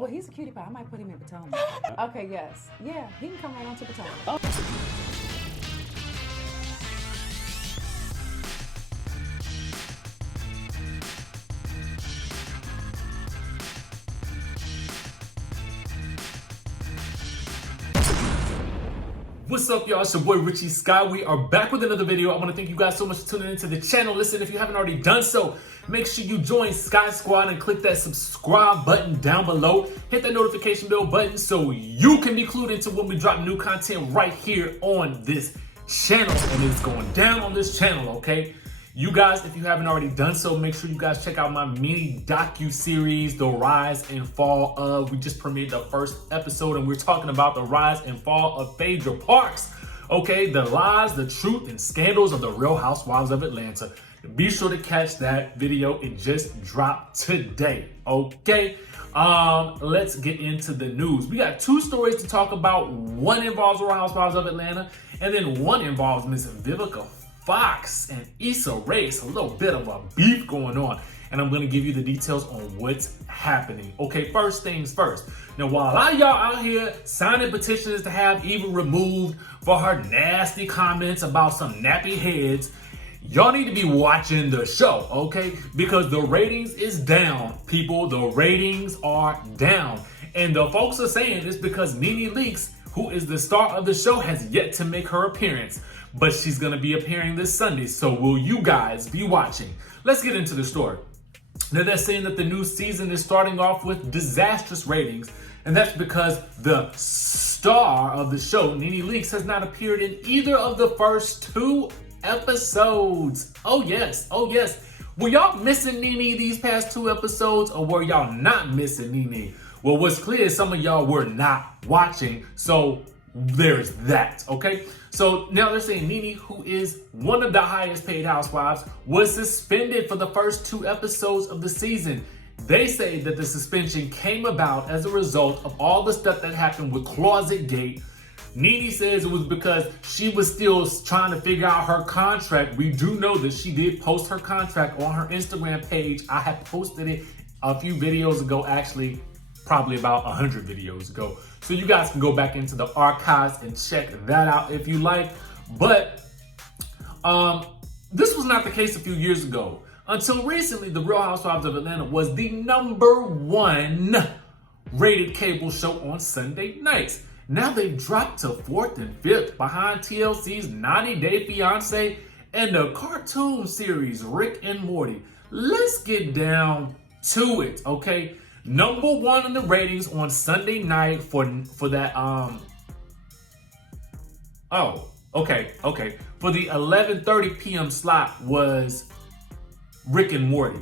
Well, he's a cutie pie. I might put him in Potomac. Okay, yes. Yeah, he can come right on to Potomac. What's up, y'all? It's your boy Richie Sky. We are back with another video. I want to thank you guys so much for tuning into the channel. Listen, if you haven't already done so, make sure you join Sky Squad and click that subscribe button down below. Hit that notification bell button so you can be clued into when we drop new content right here on this channel. And it's going down on this channel, okay? You guys, if you haven't already done so, make sure you guys check out my mini docu-series, The Rise and Fall of. We just premiered the first episode and we're talking about the rise and fall of Phaedra Parks. Okay, the lies, the truth, and scandals of the Real Housewives of Atlanta. Be sure to catch that video. It just dropped today, okay? Let's get into the news. We got two stories to talk about. One involves Real Housewives of Atlanta, and then one involves Miss Vivica Fox and Issa Rae. It's a little bit of a beef going on, and I'm going to give you the details on what's happening. Okay, first things first. Now, while a lot of y'all out here signing petitions to have Eva removed for her nasty comments about some nappy heads, y'all need to be watching the show, okay? Because the ratings is down, people. The ratings are down. And the folks are saying it's because Nene Leakes, who is the star of the show, has yet to make her appearance. But she's going to be appearing this Sunday, so will you guys be watching? Let's get into the story. Now, they're saying that the new season is starting off with disastrous ratings, and that's because the star of the show, Nene Leakes, has not appeared in either of the first two episodes. Oh yes, oh yes. Were y'all missing Nene these past two episodes, or were y'all not missing Nene? Well, what's clear is some of y'all were not watching, so there's that, okay? So now they're saying Nene, who is one of the highest paid housewives, was suspended for the first two episodes of the season. They say that the suspension came about as a result of all the stuff that happened with Closet Gate. Nene says it was because she was still trying to figure out her contract. We do know that she did post her contract on her Instagram page. I had posted it a few videos ago, actually, probably about 100 videos ago. So you guys can go back into the archives and check that out if you like. But this was not the case a few years ago. Until recently, the Real Housewives of Atlanta was the #1 rated cable show on Sunday nights. Now they've dropped to 4th and 5th behind TLC's 90 Day Fiancé and the cartoon series Rick and Morty. Let's get down to it, okay? #1 in the ratings on Sunday night for that for the 11:30 p.m. slot was Rick and Morty.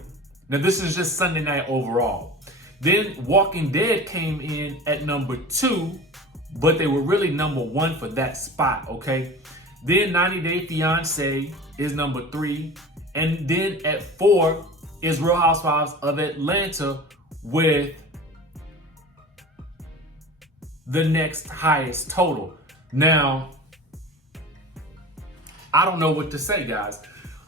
Now this is just Sunday night overall. Then Walking Dead came in at #2, but they were really #1 for that spot, okay? Then 90 Day Fiancé is #3, and then at 4 is Real Housewives of Atlanta with the next highest total. Now, I don't know what to say, guys.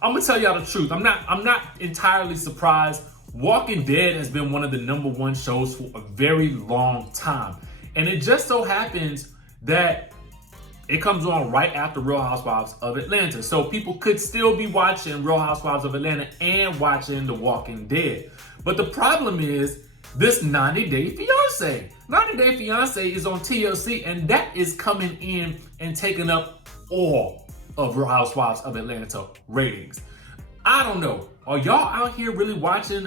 I'm gonna tell y'all the truth. I'm not entirely surprised. Walking Dead has been one of the #1 shows for a very long time. And it just so happens that it comes on right after Real Housewives of Atlanta. So people could still be watching Real Housewives of Atlanta and watching The Walking Dead. But the problem is this 90 Day Fiancé. 90 Day Fiancé is on TLC, and that is coming in and taking up all of Real Housewives of Atlanta ratings. I don't know. Are y'all out here really watching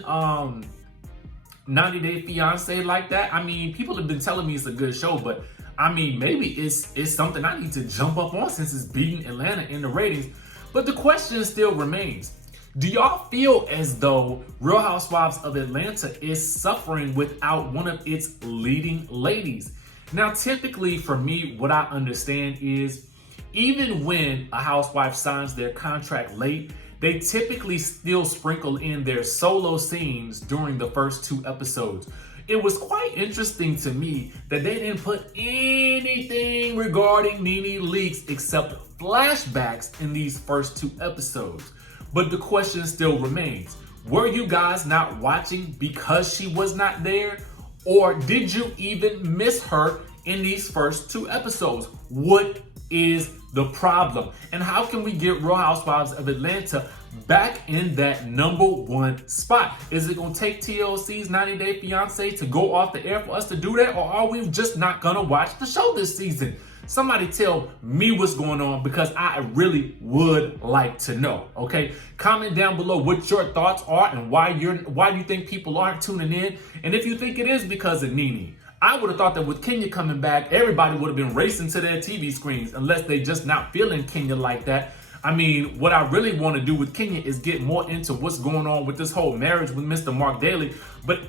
90 Day Fiancé like that? I mean, people have been telling me it's a good show, but I mean, maybe it's something I need to jump up on since it's beating Atlanta in the ratings. But the question still remains. Do y'all feel as though Real Housewives of Atlanta is suffering without one of its leading ladies? Now, typically for me, what I understand is even when a housewife signs their contract late, they typically still sprinkle in their solo scenes during the first two episodes. It was quite interesting to me that they didn't put anything regarding Nene Leakes except flashbacks in these first two episodes. But the question still remains, were you guys not watching because she was not there? Or did you even miss her in these first 2 episodes? What is the problem? And how can we get Real Housewives of Atlanta back in that #1 spot? Is it gonna take TLC's 90 Day Fiance to go off the air for us to do that? Or are we just not gonna watch the show this season? Somebody tell me what's going on, because I really would like to know, okay? Comment down below what your thoughts are and why you think people aren't tuning in. And if you think it is because of Nene. I would have thought that with Kenya coming back, everybody would have been racing to their TV screens, unless they just not feeling Kenya like that. I mean, what I really want to do with Kenya is get more into what's going on with this whole marriage with Mr. Mark Daly. But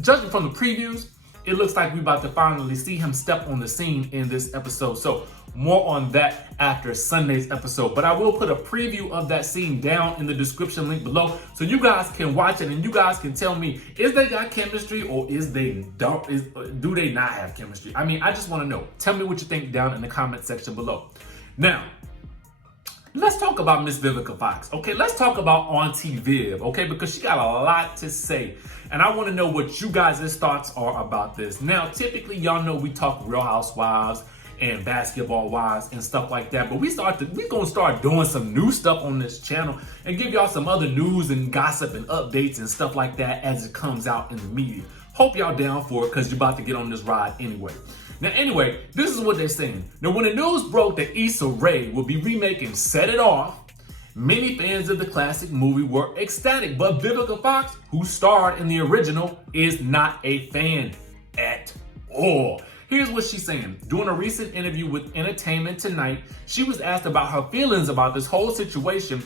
judging from the previews, it looks like we about to finally see him step on the scene in this episode. So more on that after Sunday's episode. But I will put a preview of that scene down in the description link below, so you guys can watch it and you guys can tell me, is they got chemistry or do they not have chemistry? I mean, I just want to know. Tell me what you think down in the comment section below. Now, let's talk about Miss Vivica Fox, okay? Let's talk about Auntie Viv, okay? Because she got a lot to say. And I want to know what you guys' thoughts are about this. Now, typically, y'all know we talk Real Housewives and Basketball Wives and stuff like that. But we're going to start doing some new stuff on this channel and give y'all some other news and gossip and updates and stuff like that as it comes out in the media. Hope y'all down for it, because you're about to get on this ride anyway. Now, anyway, this is what they're saying. Now, when the news broke that Issa Rae will be remaking Set It Off, many fans of the classic movie were ecstatic, but Vivica Fox, who starred in the original, is not a fan at all. Here's what she's saying. During a recent interview with Entertainment Tonight, she was asked about her feelings about this whole situation,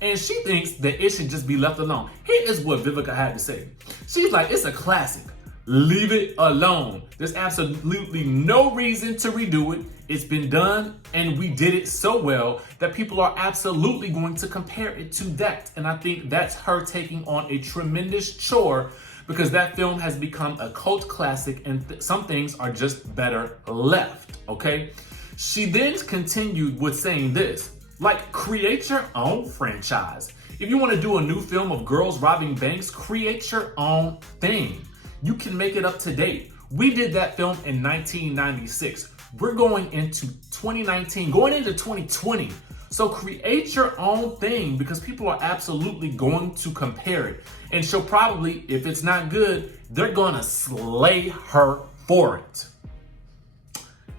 and she thinks that it should just be left alone. Here is what Vivica had to say. She's like, it's a classic. Leave it alone. There's absolutely no reason to redo it. It's been done, and we did it so well that people are absolutely going to compare it to that. And I think that's her taking on a tremendous chore, because that film has become a cult classic, and some things are just better left, okay? She then continued with saying this, like, create your own franchise. If you want to do a new film of girls robbing banks, create your own thing. You can make it up to date. We did that film in 1996. We're going into 2019, going into 2020. So create your own thing, because people are absolutely going to compare it. And she'll probably, if it's not good, they're gonna slay her for it.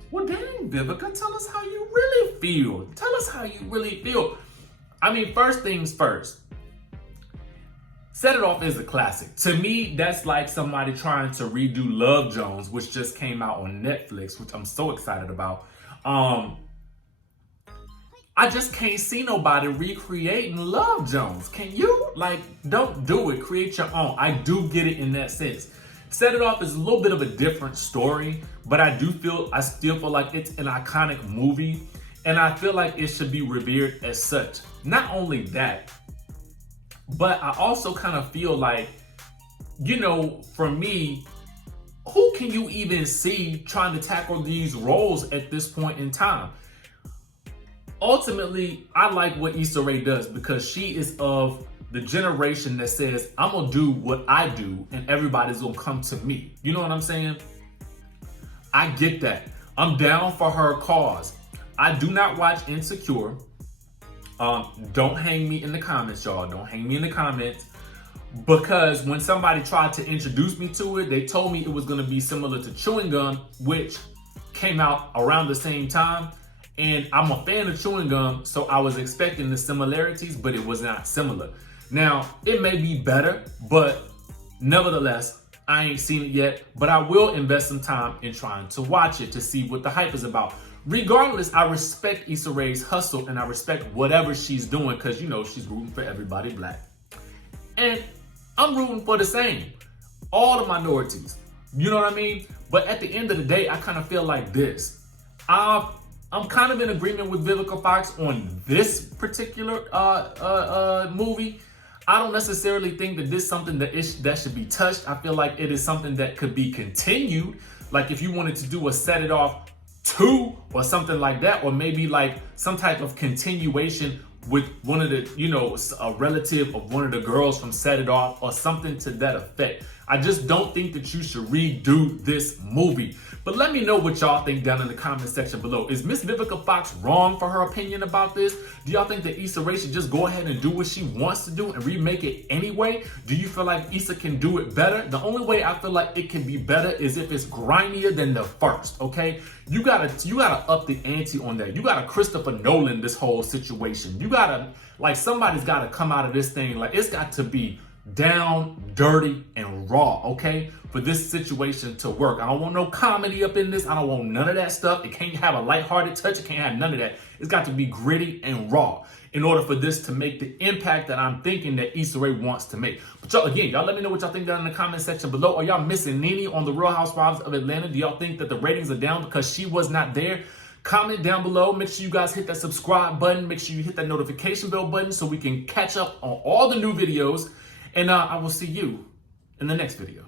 Well, dang, Vivica, tell us how you really feel. Tell us how you really feel. I mean, first things first. Set It Off is a classic. To me, that's like somebody trying to redo Love Jones, which just came out on Netflix, which I'm so excited about. I just can't see nobody recreating Love Jones. Can you? Like, don't do it. Create your own. I do get it in that sense. Set It Off is a little bit of a different story, but I still feel like it's an iconic movie, and I feel like it should be revered as such. Not only that, but I also kind of feel like, you know, for me, who can you even see trying to tackle these roles at this point in time? Ultimately, I like what Issa Rae does, because she is of the generation that says, I'm gonna do what I do and everybody's gonna come to me. You know what I'm saying? I get that. I'm down for her cause. I do not watch Insecure. Don't hang me in the comments, y'all. Don't hang me in the comments. Because when somebody tried to introduce me to it, they told me it was gonna be similar to Chewing Gum, which came out around the same time. And I'm a fan of chewing gum, so I was expecting the similarities, but it was not similar. Now, it may be better, but nevertheless, I ain't seen it yet, but I will invest some time in trying to watch it to see what the hype is about. Regardless, I respect Issa Rae's hustle, and I respect whatever she's doing, because, you know, she's rooting for everybody black. And I'm rooting for the same. All the minorities. You know what I mean? But at the end of the day, I kind of feel like this. I'm kind of in agreement with Vivica Fox on this particular movie. I don't necessarily think that this is something that should be touched. I feel like it is something that could be continued. Like if you wanted to do a Set It Off 2 or something like that, or maybe like some type of continuation with one of the, you know, a relative of one of the girls from Set It Off or something to that effect. I just don't think that you should redo this movie. But let me know what y'all think down in the comment section below. Is Miss Vivica Fox wrong for her opinion about this? Do y'all think that Issa Rae should just go ahead and do what she wants to do and remake it anyway? Do you feel like Issa can do it better? The only way I feel like it can be better is if it's grimier than the first, okay? You gotta up the ante on that. You gotta Christopher Nolan this whole situation. You gotta, like, somebody's gotta come out of this thing. Like, it's got to be down, dirty, and raw, okay? For this situation to work. I don't want no comedy up in this. I don't want none of that stuff. It can't have a lighthearted touch. It can't have none of that. It's got to be gritty and raw in order for this to make the impact that I'm thinking that Issa Rae wants to make. But y'all, again, y'all let me know what y'all think down in the comment section below. Are y'all missing Nene on the Real Housewives of Atlanta? Do y'all think that the ratings are down because she was not there? Comment down below. Make sure you guys hit that subscribe button. Make sure you hit that notification bell button so we can catch up on all the new videos. And I will see you in the next video.